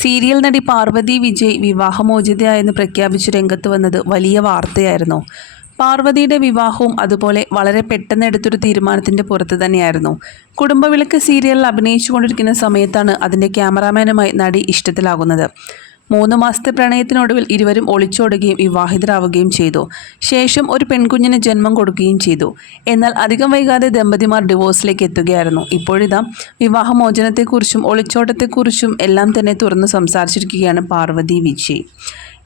Serial നടി പാർവതി വിജയ് വിവാഹമോചിതയായെന്ന് പ്രഖ്യാപിച്ച് രംഗത്ത് വന്നത് വലിയ വാർത്തയായിരുന്നു. പാർവതിയുടെ വിവാഹവും അതുപോലെ വളരെ പെട്ടെന്ന് എടുത്തൊരു തീരുമാനത്തിൻ്റെ പുറത്ത് തന്നെയായിരുന്നു. കുടുംബവിളക്ക് സീരിയലിൽ അഭിനയിച്ചുകൊണ്ടിരിക്കുന്ന സമയത്താണ് അതിൻ്റെ ക്യാമറാമാനുമായി നടി ഇഷ്ടത്തിലാകുന്നത്. 3 മാസത്തെ പ്രണയത്തിനൊടുവിൽ ഇരുവരും ഒളിച്ചോടുകയും വിവാഹിതരാവുകയും ചെയ്തു. ശേഷം ഒരു പെൺകുഞ്ഞിന് ജന്മം കൊടുക്കുകയും ചെയ്തു. എന്നാൽ അധികം വൈകാതെ ദമ്പതിമാർ ഡിവോഴ്സിലേക്ക് എത്തുകയായിരുന്നു. ഇപ്പോഴിതാ വിവാഹമോചനത്തെക്കുറിച്ചും ഒളിച്ചോട്ടത്തെക്കുറിച്ചും എല്ലാം തന്നെ തുറന്നു സംസാരിച്ചിരിക്കുകയാണ് പാർവതി വിജയ്.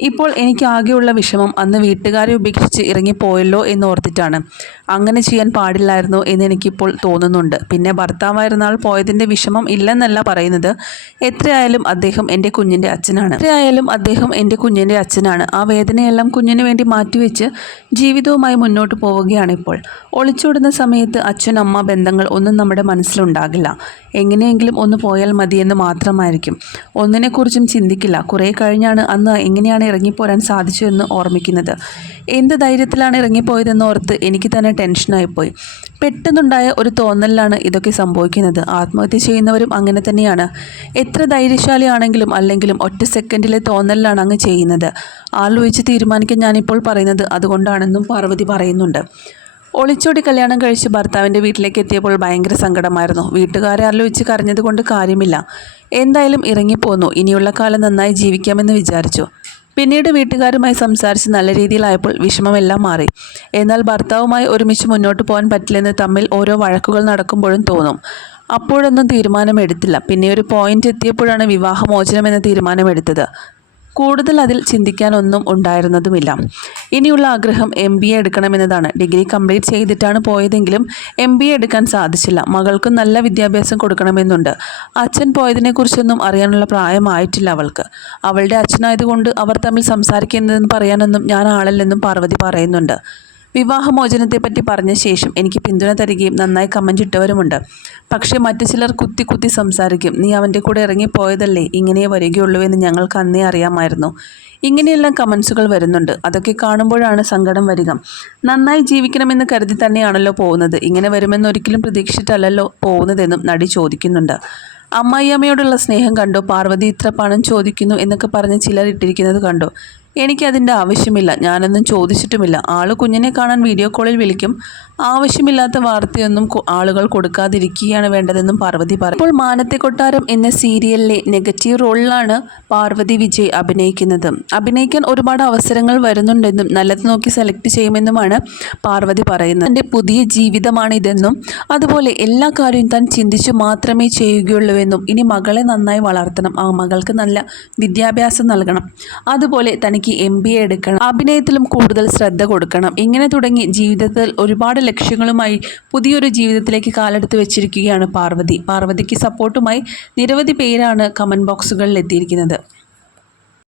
ഇപ്പോൾ എനിക്കാകെയുള്ള വിഷമം അന്ന് വീട്ടുകാരെ ഉപേക്ഷിച്ച് ഇറങ്ങിപ്പോയല്ലോ എന്നോർത്തിട്ടാണ്. അങ്ങനെ ചെയ്യാൻ പാടില്ലായിരുന്നോ എന്ന് എനിക്കിപ്പോൾ തോന്നുന്നുണ്ട്. പിന്നെ ഭർത്താവായിരുന്ന ആൾ പോയതിൻ്റെ വിഷമം ഇല്ലെന്നല്ല പറയുന്നത്. എത്രയായാലും അദ്ദേഹം എൻ്റെ കുഞ്ഞിൻ്റെ അച്ഛനാണ്. ആ വേദനയെല്ലാം കുഞ്ഞിന് വേണ്ടി മാറ്റിവെച്ച് ജീവിതവുമായി മുന്നോട്ട് പോവുകയാണ് ഇപ്പോൾ. ഒളിച്ചോടുന്ന സമയത്ത് അച്ഛൻ അമ്മ ബന്ധങ്ങൾ ഒന്നും നമ്മുടെ മനസ്സിലുണ്ടാകില്ല. എങ്ങനെയെങ്കിലും ഒന്ന് പോയാൽ മതിയെന്ന് മാത്രമായിരിക്കും. ഒന്നിനെക്കുറിച്ചും ചിന്തിക്കില്ല. കുറേ കഴിഞ്ഞാണ് അന്ന് എങ്ങനെയാണ് ഇറങ്ങിപ്പോരാൻ സാധിച്ചതെന്ന് ഓർമ്മിക്കുന്നത്. എന്ത് ധൈര്യത്തിലാണ് ഇറങ്ങിപ്പോയതെന്ന് ഓർത്ത് എനിക്ക് തന്നെ ടെൻഷനായിപ്പോയി. പെട്ടെന്നുണ്ടായ ഒരു തോന്നലിലാണ് ഇതൊക്കെ സംഭവിക്കുന്നത്. ആത്മഹത്യ ചെയ്യുന്നവരും അങ്ങനെ തന്നെയാണ്. എത്ര ധൈര്യശാലിയാണെങ്കിലും അല്ലെങ്കിലും ഒറ്റ സെക്കൻഡിലെ തോന്നലിലാണ് അങ്ങ് ചെയ്യുന്നത്. ആലോചിച്ച് തീരുമാനിക്കാൻ ഞാനിപ്പോൾ പറയുന്നത് അതുകൊണ്ടാണെന്നും പാർവതി പറയുന്നുണ്ട്. ഒളിച്ചോടി കല്യാണം കഴിച്ച് ഭർത്താവിൻ്റെ വീട്ടിലേക്ക് എത്തിയപ്പോൾ ഭയങ്കര സങ്കടമായിരുന്നു. വീട്ടുകാരെ ആലോചിച്ച് കരഞ്ഞതുകൊണ്ട് കാര്യമില്ല. എന്തായാലും ഇറങ്ങിപ്പോന്നു. ഇനിയുള്ള കാലം നന്നായി ജീവിക്കാമെന്ന് വിചാരിച്ചു. പിന്നീട് വീട്ടുകാരുമായി സംസാരിച്ച് നല്ല രീതിയിലായപ്പോൾ വിഷമമെല്ലാം മാറി. എന്നാൽ ഭർത്താവുമായി ഒരുമിച്ച് മുന്നോട്ട് പോകാൻ പറ്റില്ലെന്ന് തമ്മിൽ ഓരോ വഴക്കുകൾ നടക്കുമ്പോഴും തോന്നും. അപ്പോഴൊന്നും തീരുമാനമെടുത്തില്ല. പിന്നെ ഒരു പോയിന്റ് എത്തിയപ്പോഴാണ് വിവാഹമോചനം എന്ന തീരുമാനമെടുത്തത്. കൂടുതൽ അതിൽ ചിന്തിക്കാനൊന്നും ഉണ്ടായിരുന്നതുമില്ല. ഇനിയുള്ള ആഗ്രഹം MBA എടുക്കണമെന്നതാണ്. ഡിഗ്രി കംപ്ലീറ്റ് ചെയ്തിട്ടാണ് പോയതെങ്കിലും MBA എടുക്കാൻ സാധിച്ചില്ല. മകൾക്ക് നല്ല വിദ്യാഭ്യാസം കൊടുക്കണമെന്നുണ്ട്. അച്ഛൻ പോയതിനെക്കുറിച്ചൊന്നും അറിയാനുള്ള പ്രായമായിട്ടില്ല അവൾക്ക്. അവളുടെ അച്ഛനായതുകൊണ്ട് അവർ തമ്മിൽ സംസാരിക്കുന്നതെന്ന് പറയാനൊന്നും ഞാൻ ആളല്ലെന്നും പാർവതി പറയുന്നുണ്ട്. വിവാഹമോചനത്തെപ്പറ്റി പറഞ്ഞ ശേഷം എനിക്ക് പിന്തുണ തരികയും നന്നായി കമൻ്റ് ഇട്ടവരുമുണ്ട്. പക്ഷേ മറ്റു ചിലർ കുത്തി സംസാരിക്കും. നീ അവൻ്റെ കൂടെ ഇറങ്ങിപ്പോയതല്ലേ, ഇങ്ങനെ വരികയുള്ളൂ എന്ന് ഞങ്ങൾക്ക് അന്നേ അറിയാമായിരുന്നു. ഇങ്ങനെയെല്ലാം കമൻസുകൾ വരുന്നുണ്ട്. അതൊക്കെ കാണുമ്പോഴാണ് സങ്കടം വരിക. നന്നായി ജീവിക്കണമെന്ന് കരുതി തന്നെയാണല്ലോ പോകുന്നത്. ഇങ്ങനെ വരുമെന്ന് ഒരിക്കലും പ്രതീക്ഷിച്ചിട്ടല്ലല്ലോ പോകുന്നതെന്നും നടി ചോദിക്കുന്നുണ്ട്. അമ്മായിയമ്മയോടുള്ള സ്നേഹം കണ്ടോ, പാർവതി ഇത്ര പണം ചോദിക്കുന്നു എന്നൊക്കെ പറഞ്ഞ് ചിലർ ഇട്ടിരിക്കുന്നത് കണ്ടോ? എനിക്കതിൻ്റെ ആവശ്യമില്ല. ഞാനൊന്നും ചോദിച്ചിട്ടുമില്ല. ആൾ കുഞ്ഞിനെ കാണാൻ വീഡിയോ കോളിൽ വിളിക്കും. ആവശ്യമില്ലാത്ത വാർത്തയൊന്നും ആളുകൾ കൊടുക്കാതിരിക്കുകയാണ് വേണ്ടതെന്നും പാർവതി പറയും. ഇപ്പോൾ മാനത്തെ കൊട്ടാരം എന്ന സീരിയലിലെ നെഗറ്റീവ് റോളിലാണ് പാർവതി വിജയ് അഭിനയിക്കുന്നത്. അഭിനയിക്കാൻ ഒരുപാട് അവസരങ്ങൾ വരുന്നുണ്ടെന്നും നല്ലത് നോക്കി സെലക്ട് ചെയ്യുമെന്നുമാണ് പാർവതി പറയുന്നത്. തൻ്റെ പുതിയ ജീവിതമാണിതെന്നും അതുപോലെ എല്ലാ കാര്യവും താൻ ചിന്തിച്ചു മാത്രമേ ചെയ്യുകയുള്ളൂവെന്നും ഇനി മകളെ നന്നായി വളർത്തണം, ആ മകൾക്ക് നല്ല വിദ്യാഭ്യാസം നൽകണം, അതുപോലെ തനിക്ക് MBA എടുക്കണം, അഭിനയത്തിലും കൂടുതൽ ശ്രദ്ധ കൊടുക്കണം, ഇങ്ങനെ തുടങ്ങി ജീവിതത്തിൽ ഒരുപാട് ലക്ഷ്യങ്ങളുമായി പുതിയൊരു ജീവിതത്തിലേക്ക് കാലെടുത്ത് വെച്ചിരിക്കുകയാണ് പാർവതി. പാർവതിക്ക് സപ്പോർട്ടുമായി നിരവധി പേരാണ് കമൻറ്റ് ബോക്സുകളിൽ എത്തിയിരിക്കുന്നത്.